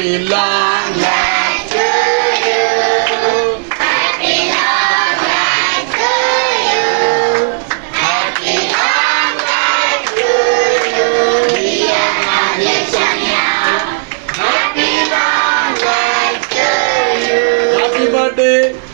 Happy long life to you. Happy long life to you. Happy long life to you. Happy long life to you. Happy birthday.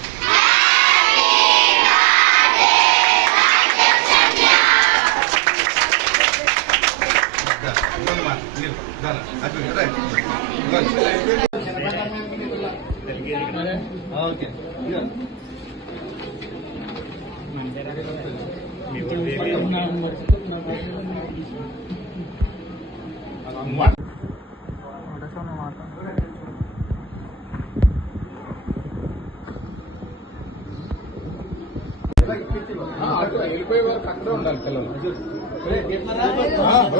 Okay వెళ్ళిపోయే వరకు అక్కడే ఉండాలి పిల్లలు.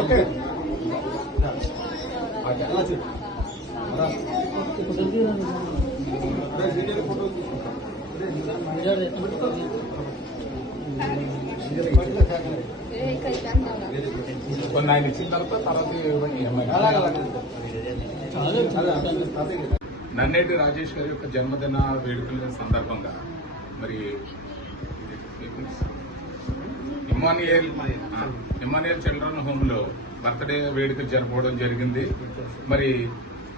Okay. కొన్ని ఆయన ఇచ్చిన తర్వాత తర్వాత నన్నేటి రాజేష్ గారి యొక్క జన్మదిన వేడుకల సందర్భంగా మరి ఇమానియల్ ఆ, ఇమానియల్ చిల్డ్రన్ హోమ్లో బర్త్డే వేడుకలు జరపడం జరిగింది. మరి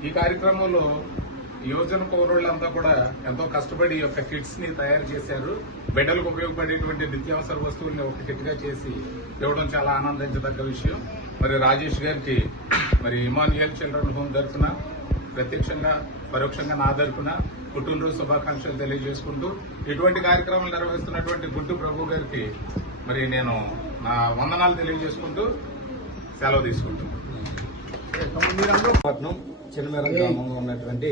ఈ కార్యక్రమంలో యువజన పౌరులంతా కూడా ఎంతో కష్టపడి ఈ యొక్క కిట్స్ని తయారు చేశారు. బిడ్డలకు ఉపయోగపడేటువంటి నిత్యావసర వస్తువుల్ని ఒక కిట్గా చేసి ఇవ్వడం చాలా ఆనందించదగ్గ విషయం. మరి రాజేష్ గారికి మరి ఇమాన్యుయల్ చిల్డ్రన్ హోమ్ తరఫున ప్రత్యక్షంగా పరోక్షంగా నా తరఫున పుట్టినరోజు శుభాకాంక్షలు తెలియజేసుకుంటూ ఇటువంటి కార్యక్రమాలు నిర్వహిస్తున్నటువంటి గుడ్డు ప్రభు గారికి మరి నేను నా వందనాలు తెలియజేసుకుంటూ సెలవు తీసుకుంటున్నాను పట్నం చిన్నమేర గ్రామంలో ఉన్నటువంటి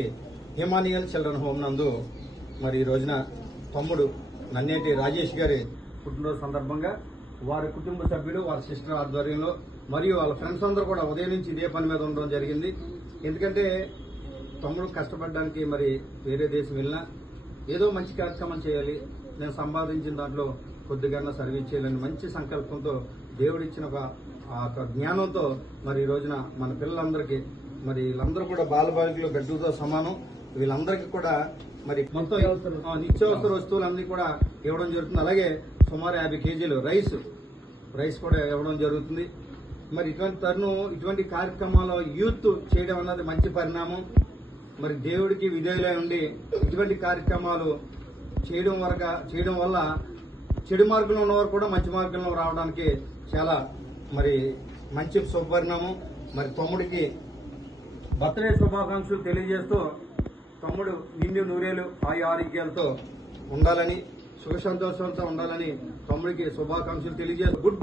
హిమానియల్ చిల్డ్రన్ హోమ్ నందు మరి ఈ రోజున తమ్ముడు నన్నేటి రాజేష్ గారి పుట్టినరోజు సందర్భంగా వారి కుటుంబ సభ్యులు వారి సిస్టర్ ఆధ్వర్యంలో మరియు వాళ్ళ ఫ్రెండ్స్ అందరూ కూడా ఉదయం నుంచి ఇదే పని మీద ఉండడం జరిగింది. ఎందుకంటే తమ్ముడు కష్టపడడానికి మరి వేరే దేశం వెళ్ళినా ఏదో మంచి కార్యక్రమం చేయాలి. నేను సంపాదించిన దాంట్లో కొద్దిగా సర్వీస్ చేయాలని మంచి సంకల్పంతో దేవుడిచ్చిన ఒక ఆ యొక్క జ్ఞానంతో మరి ఈ రోజున మన పిల్లలందరికీ మరి వీళ్ళందరూ కూడా బాలబాలికలు గడ్డుతో సమానం. వీళ్ళందరికీ కూడా మరి మొత్తం నిత్యావసర వస్తువులన్నీ కూడా ఇవ్వడం జరుగుతుంది. అలాగే సుమారు యాభై కేజీలు రైస్ రైస్ కూడా ఇవ్వడం జరుగుతుంది. మరి ఇటువంటి తరుణం ఇటువంటి కార్యక్రమాలు యూత్ చేయడం అన్నది మంచి పరిణామం. మరి దేవుడికి విధేయులై ఉండి ఇటువంటి కార్యక్రమాలు చేయడం వరక చేయడం వల్ల చెడు మార్గంలో ఉన్నవారు కూడా మంచి మార్గంలో రావడానికి చాలా మరి మంచి శుభవర్ణము మరి తమ్ముడికి బర్త్డే శుభాకాంక్షలు తెలియజేస్తూ తమ్ముడు నిండు నూరేలు ఆయు ఆరోగ్యాలతో ఉండాలని సుఖ సంతోషంతో ఉండాలని తమ్ముడికి శుభాకాంక్షలు తెలియజేస్తూ గుడ్